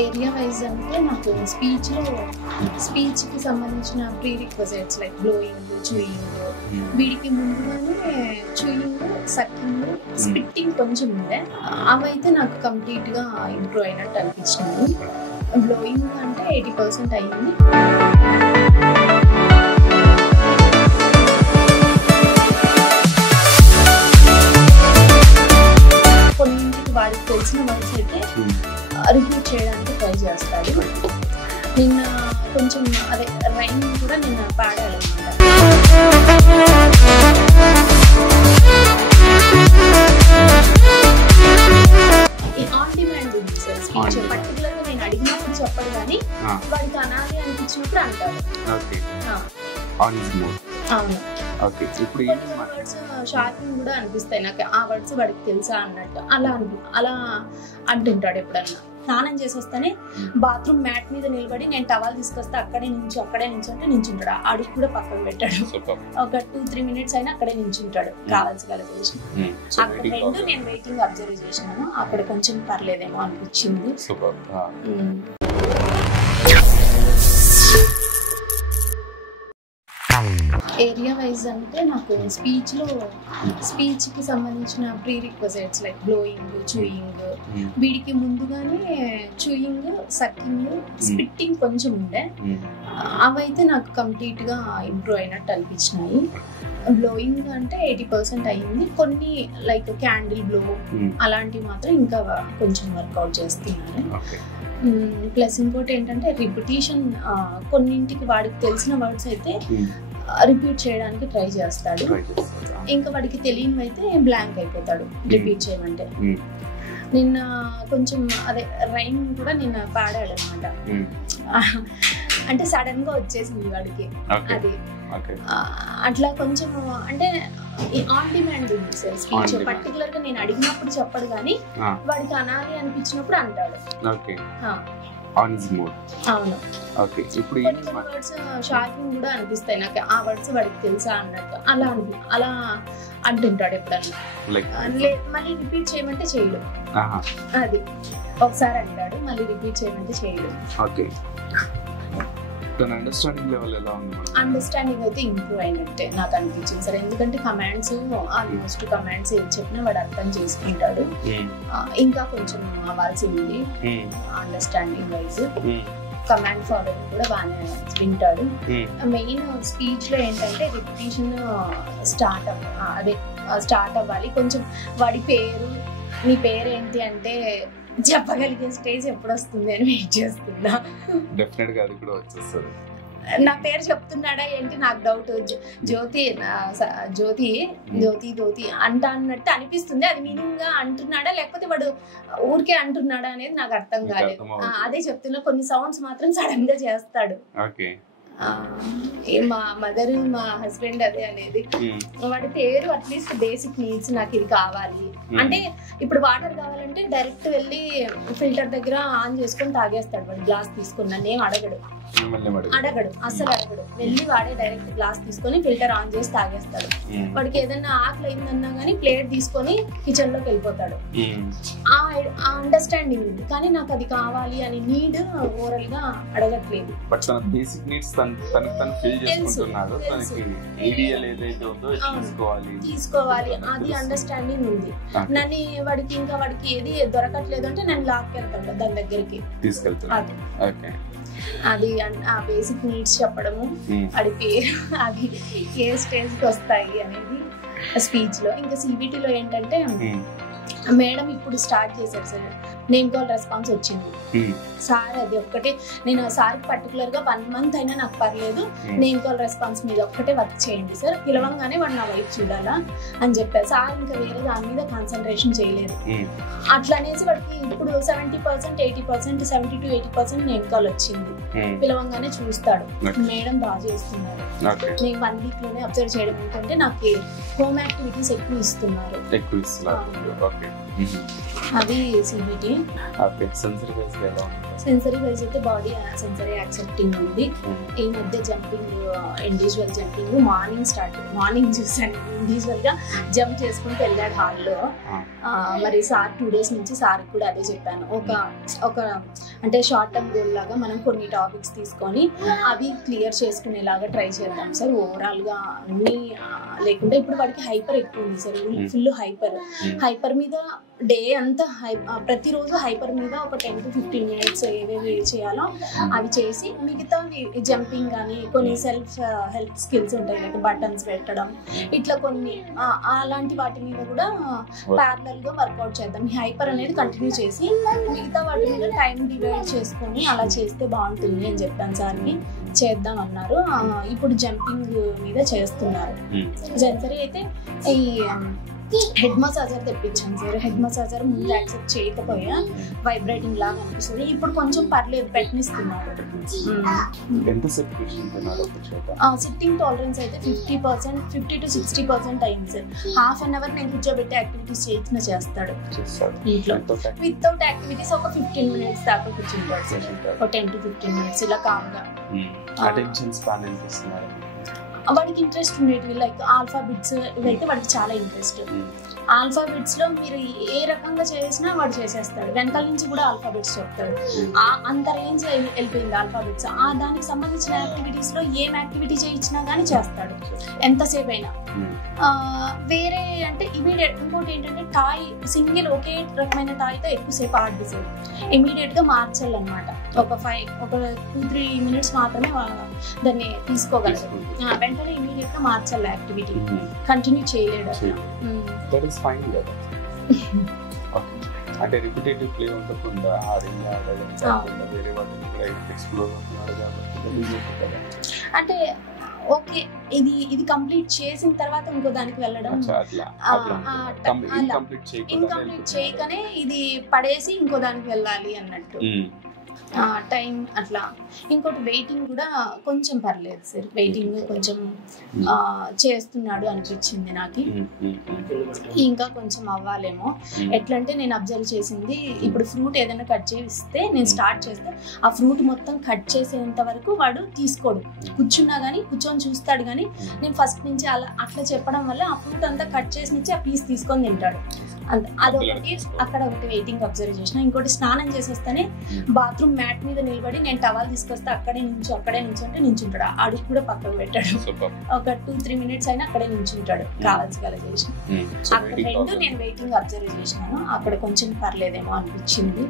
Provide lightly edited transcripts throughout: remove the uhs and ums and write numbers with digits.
Area wise అంటే నాకు స్పీచ్కి సంబంధించిన pre requisites like blowing, chewing, వీడికి ముందుగానే చూయింగ్, సక్కింగ్, స్పిట్టింగ్ కొంచెం ఉండే, అవైతే నాకు కంప్లీట్గా ఇంప్రూవ్ అయినట్టు అనిపించినాయి. బ్లోయింగ్ అంటే 80% అయ్యింది. కొన్నింటికి వాడికి తెలిసిన వర్డ్స్ అయితే రిపీట్ చేయడానికి ట్రై చేస్తాడు. నిన్న కొంచెం అదే రైమ్ కూడా నిన్న పాడాలన్నమాట. ఆన్ డిమాండ్ ఉంది సార్ స్పీచ్. పర్టికులర్ గా నేను అడిగినప్పుడు చెప్పడు కానీ వాడికి అనాలి అనిపించినప్పుడు అంటాడు. అవును. వర్డ్స్ షాకింగ్ కూడా అనిపిస్తాయి నాకు. ఆ వర్డ్స్ వాడికి తెలుసా అన్నట్టు అలా అంటుంటాడు. ఎప్పుడన్నా స్నానం చేసి వస్తానే బాత్రూమ్ మ్యాట్ మీద నిలబడి నేను టవాల్ తీసుకొస్తే అక్కడే నుంచి అంటే నించుంటాడు. అడుగు కూడా పక్కకు పెట్టాడు. ఒక 2-3 minutes అయినా అక్కడే నించుంటాడు కావాల్సి కలిగేసి. అక్కడ రెండు నేను వెయిటింగ్ అబ్జర్వ్ చేసినాను. అక్కడ కొంచెం పర్లేదేమో అనిపించింది. ఏరియా వైజ్ అంటే నాకు స్పీచ్కి సంబంధించిన pre requisites like blowing, chewing, వీడికి ముందుగానే చూయింగ్, సక్కింగ్, స్పిట్టింగ్ కొంచెం ఉండే, అవైతే నాకు కంప్లీట్గా ఇంప్రూవ్ అయినట్టు అనిపించినాయి. బ్లోయింగ్ అంటే 80% అయ్యింది. కొన్ని లైక్ క్యాండిల్ బ్లో అలాంటివి మాత్రం ఇంకా కొంచెం వర్కౌట్ చేస్తున్నాను. ప్లస్ ఇంకోటి ఏంటంటే రిపిటీషన్, కొన్నింటికి వాడికి తెలిసిన వర్డ్స్ అయితే రిపీట్ చేయడానికి ట్రై చేస్తాడు. ఇంకా వాడికి తెలియనివి అయితే బ్లాంక్ అయిపోతాడు రిపీట్ చేయమంటే. నిన్న కొంచెం అదే రైమ్ కూడా నిన్న పాడాడు అనమాట. అంటే సడన్ గా వచ్చేసింది వాడికి అది. అట్లా కొంచెం అంటే ఆన్ డిమాండ్ ఉంది సార్ స్పీచ్. పర్టికులర్ గా నేను అడిగినప్పుడు చెప్పడు కానీ వాడికి అనాలి అనిపించినప్పుడు అంటాడు. అవును. వర్డ్స్ షాకింగ్ కూడా అనిపిస్తాయి నాకు. ఆ వర్డ్స్ వాడికి తెలుసా అన్నట్టు అలా అంటుంటాడు. ఎప్పుడన్నా మళ్ళీ రిపీట్ చేయమంటే చేయడు. అది ఒకసారి అంటాడు, మళ్ళీ రిపీట్ చేయమంటే చేయడు. అండర్స్టాండింగ్ అయితే ఇంప్రూవ్ అయినట్టే నాకు అనిపించింది సార్. ఎందుకంటే ఆల్మోస్ట్ కమాండ్స్ ఏం చెప్పినా వాడు అర్థం చేసుకుంటాడు. ఇంకా కొంచెం అవ్వాల్సింది అండర్స్టాండింగ్ వైజ్. కమాండ్ ఫాలోయింగ్ కూడా బాగానే వింటాడు. మెయిన్ స్పీచ్ లో ఏంటంటే రిపిటీషన్ స్టార్ట్ అవ్వాలి. కొంచెం వాడి పేరు, నీ పేరేంటి అంటే చెప్పగలిగే స్టేజ్ ఎప్పుడు వస్తుంది అని వెయిట్ చేస్తున్నా. డెఫినెట్ గా అది కూడా వచ్చేస్తుంది. నా పేరు చెప్తున్నాడా ఏంటి నాకు డౌట్. జ్యోతి అన్నట్టు అనిపిస్తుంది. అది మీనింగ్ గా అంటున్నాడా లేకపోతే వాడు ఊరికే అంటున్నాడా అనేది నాకు అర్థం కాలేదు. అదే చెప్తున్నా. కొన్ని సౌండ్స్ మాత్రం సడన్ గా చేస్తాడు. మా మదర్, మా హస్బెండ్ అదే అనేది. వాడి పేరు అట్లీస్ట్ బేసిక్ నీడ్స్, నాకు ఇది కావాలి అంటే ఇప్పుడు వాటర్ కావాలంటే డైరెక్ట్ వెళ్ళి ఫిల్టర్ దగ్గర ఆన్ చేసుకొని తాగేస్తాడు. వాడు గ్లాస్ తీసుకుని నన్ను ఏం అడగడు, అస్సలు అడగడు. వెళ్ళి వాడే డైరెక్ట్ గ్లాస్ తీసుకొని ఫిల్టర్ ఆన్ చేసి తాగేస్తాడు. వాడికి ఏదైనా ఆకలి అయిందన్నా గానీ ప్లేట్ తీసుకొని కిచెన్ లోకి వెళ్ళిపోతాడు. ఆ అండర్స్టాండింగ్ ఉంది కానీ నాకు అది కావాలి అని నీడ్ ఓరల్ గా అడగట్లేదు. తీసుకోవాలి అది అండర్స్టాండింగ్ ఉంది. నన్ను వాడికి ఏది దొరకట్లేదు అంటే నన్ను లాక్కెళ్తాడు దాని దగ్గరికి తీసుకెళ్తాడు. అది ఆ బేసిక్ నీడ్స్ చెప్పడము, అది పేరు, అది ఏ స్టేజ్ కి వస్తాయి అనేది స్పీచ్ లో. ఇంకా సిబిటీలో ఏంటంటే మేడం ఇప్పుడు స్టార్ట్ చేశారు సార్, నేమ్ కాల్ రెస్పాన్స్ వచ్చింది సార్. అది ఒక్కటే నేను సార్కి పర్టికులర్ గా 1 month అయినా నాకు పర్లేదు, నేమ్ కాల్ రెస్పాన్స్ మీద ఒక్కటే వర్క్ చేయండి సార్, పిలవంగానే వాడు నా వైపు చూడాలా అని చెప్పారు సార్. ఇంకా వేరే దాని మీద కాన్సన్ట్రేషన్ చేయలేదు. అట్లా అనేసి వాడికి ఇప్పుడు 70%, 80%, 70 to 80% నేమ్ కాల్ వచ్చింది. పిలవంగానే చూస్తాడు. మేడం బాగా చేస్తున్నారు. నేను 1 week లోనే అబ్జర్వ్ చేయడం ఏంటంటే నాకు హోమ్ యాక్టివిటీస్ ఎక్కువ ఇస్తున్నారు. అది సిబిటి. సెన్సరీ వైజ్ అయితే బాడీ సెన్సరీ యాక్సెప్టింగ్ ఉంది. ఈ మధ్య జంపింగ్, ఇండివిజువల్ జంపింగ్ మార్నింగ్ చూసాను. ఇండివిజువల్ గా జంప్ చేసుకుంటూ వెళ్ళాడు హాల్లో. మరి సార్ 2 days నుంచి సార్కి కూడా అదే చెప్పాను. ఒక అంటే షార్ట్ టర్మ్ గోల్ లాగా మనం కొన్ని టాపిక్స్ తీసుకొని అవి క్లియర్ చేసుకునేలాగా ట్రై చేద్దాం సార్. ఓవరాల్ గా అన్ని లేకుండా ఇప్పుడు వాడికి హైపర్ ఎక్కువ ఉంది సార్. ఫుల్ హైపర్ మీద డే అంతా ప్రతిరోజు హైపర్ మీద ఒక 10 to 15 minutes ఏవేవి చేయాలో అవి చేసి మిగతా జంపింగ్ కానీ కొన్ని సెల్ఫ్ హెల్ప్ స్కిల్స్ ఉంటాయి, లైక్ బటన్స్ పెట్టడం, ఇట్లా కొన్ని అలాంటి వాటి మీద కూడా ప్యారలల్ గా వర్కౌట్ చేద్దాం. ఈ హైపర్ అనేది కంటిన్యూ చేసి మిగతా వాటి మీద టైం డివైడ్ చేసుకొని అలా చేస్తే బాగుంటుంది అని చెప్పాను సార్ని. చేద్దాం అన్నారు. ఇప్పుడు జంపింగ్ మీద చేస్తున్నారు. సెన్సరీ అయితే ఈ హెడ్ మసాజర్ తెప్పించాను సార్. హెడ్ మసాజర్ ముందు యాక్సెప్ట్ చేయకపోయా, వైబ్రేటింగ్ లాగా అనిపిస్తుంది. ఇప్పుడు కొంచెం పర్లేదు, పెట్టనిస్తున్నారు. సిట్టింగ్ టాలరెన్స్ అయితే 50 to 60% అయింది సార్. హాఫ్ అన్ అవర్ నేను కూర్చోబెట్టి యాక్టివిటీస్ చేస్తాడు ఇంట్లో. వితౌట్ యాక్టివిటీస్ ఒక 15 minutes దాకా కూర్చుంటాడు సార్. ఒక 10 to 15 minutes ఇలా కామ్గా. వాడికి ఇంట్రెస్ట్ ఉండేటివి లైక్ ఆల్ఫాబెట్స్, ఇవైతే వాడికి చాలా ఇంట్రెస్ట్. ఆల్ఫాబెట్స్ లో మీరు ఏ రకంగా చేసినా వాడు చేసేస్తాడు. వెనకాల నుంచి కూడా ఆల్ఫాబెట్స్ చెప్తాడు. అంత రేంజ్ వెళ్ళిపోయింది ఆల్ఫాబెట్స్. దానికి సంబంధించిన యాక్టివిటీస్ లో ఏం యాక్టివిటీ చేయించినా కానీ చేస్తాడు ఎంతసేపు అయినా. వేరే అంటే ఇమీడియట్ ఇంకోటి ఏంటంటే టాయ్ సింగిల్ ఒకే రకమైన టాయ్తో ఎక్కువసేపు ఆడదు సార్. ఇమీడియట్ గా మార్చాలన్నమాట. ఒక 2-3 minutes మాత్రమే దాన్ని తీసుకోగలరు. వెంటనే ఇమీడియట్ గా మార్చాలి యాక్టివిటీ, కంటిన్యూ చేయలేడు. అంటే రిపిటేటివ్ ప్లే ఉండకుండా వేరే వాటిని కూడా ఎక్స్ప్లోర్ అవుతున్నారు కాబట్టి అంటే ఓకే ఇది కంప్లీట్ చేసిన తర్వాత ఇంకో దానికి వెళ్ళడం, ఇన్కంప్లీట్ చేయకనే ఇది పడేసి ఇంకో దానికి వెళ్ళాలి అన్నట్టు టైం అట్లా. ఇంకోటి వెయిటింగ్ కూడా కొంచెం పర్లేదు సార్. వెయిటింగ్ కొంచెం చేస్తున్నాడు అనిపించింది నాకు. ఇంకా కొంచెం అవ్వాలేమో. ఎట్లా అంటే నేను అబ్జర్వ్ చేసింది, ఇప్పుడు ఫ్రూట్ ఏదైనా కట్ చేస్తే నేను స్టార్ట్ చేస్తే ఆ ఫ్రూట్ మొత్తం కట్ చేసేంత వరకు వాడు తీసుకోడు. కూర్చున్నా కానీ కూర్చొని చూస్తాడు. కానీ నేను ఫస్ట్ నుంచి అట్లా చెప్పడం వల్ల ఆ ఫ్రూట్ అంతా కట్ చేసి నుంచి ఆ పీస్ తీసుకొని తింటాడు. అదొకటి అక్కడ ఒకటి వెయిటింగ్ అబ్జర్వ్ చేసిన. ఇంకోటి స్నానం చేసేస్తేనే బాత్రూమ్ మ్యాట్ మీద నిలబడి నేను టవల్ తీసుకొస్తే అక్కడే నుంచి అంటే నించుంటాడు. అడుగు కూడా పక్కకు పెట్టాడు. ఒక 2-3 minutes అయినా అక్కడే నించుంటాడు కావాల్సి చేసిన. అక్కడ 2 నేను వెయిటింగ్ అబ్జర్వ్ చేసినాను. అక్కడ కొంచెం పర్లేదేమో అనిపించింది.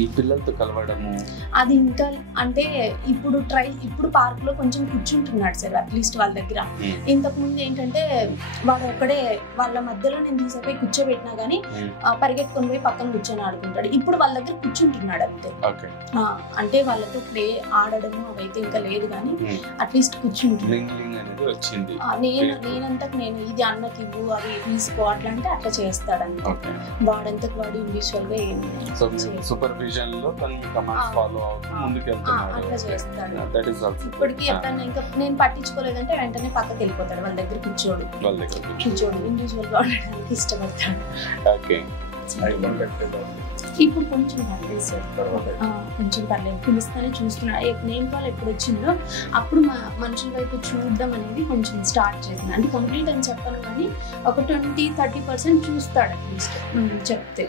ఈ పిల్లలతో కలవడము అది ఇంకా అంటే ఇప్పుడు పార్క్ లో కొంచెం కూర్చుంటున్నాడు సార్ అట్లీస్ట్ వాళ్ళ దగ్గర. ఇంతకు ముందు ఏంటంటే వాడు ఒక్కడే వాళ్ళ మధ్యలో నేను తీసుకుపోయి కూర్చోబెట్టినా గానీ పరిగెత్తుకొని పోయి పక్కన కూర్చొని ఆడుకుంటాడు. ఇప్పుడు వాళ్ళ దగ్గర కూర్చుంటున్నాడు అంతే. అంటే వాళ్ళతో ప్లే ఆడడము అవైతే ఇంకా లేదు కానీ అట్లీస్ట్ కూర్చుంటున్నాడు. నేనంతకు నేను ఇది అన్నకి ఇవ్వు అది తీసుకో అట్లా అంటే అట్లా చేస్తాడు అంతే. వాడంతకు వాడు ఇండివిజువల్ గా ఏం సూపర్విజన్ లో కమాండ్స్ ఫాలో అవుతూ ముందుకు వెళ్తున్నాడు. అట్లా చేస్తాడు. ఇప్పటికి ఎప్పుడన్నా ఇంకా నేను పట్టించుకోలేదంటే వెంటనే పక్కకి వెళ్ళిపోతాడు. వాళ్ళ దగ్గర కూర్చోడు. ఇండివిజువల్ గా ఉండడానికి ఇష్టపడతాడు. ఇప్పుడు కొంచెం పర్లేదు సార్, కొంచెం పర్లేదు. పిలుస్తానే చూస్తున్నాడు. నేమ్ కాల్ ఎప్పుడు వచ్చిందో అప్పుడు మనుషుల వైపు చూడడం అనేది కొంచెం స్టార్ట్ చేసింది. అంటే కంప్లీట్ అని చెప్పను కానీ ఒక 20-30% చూస్తాడు అట్లీస్ట్ చెప్తే.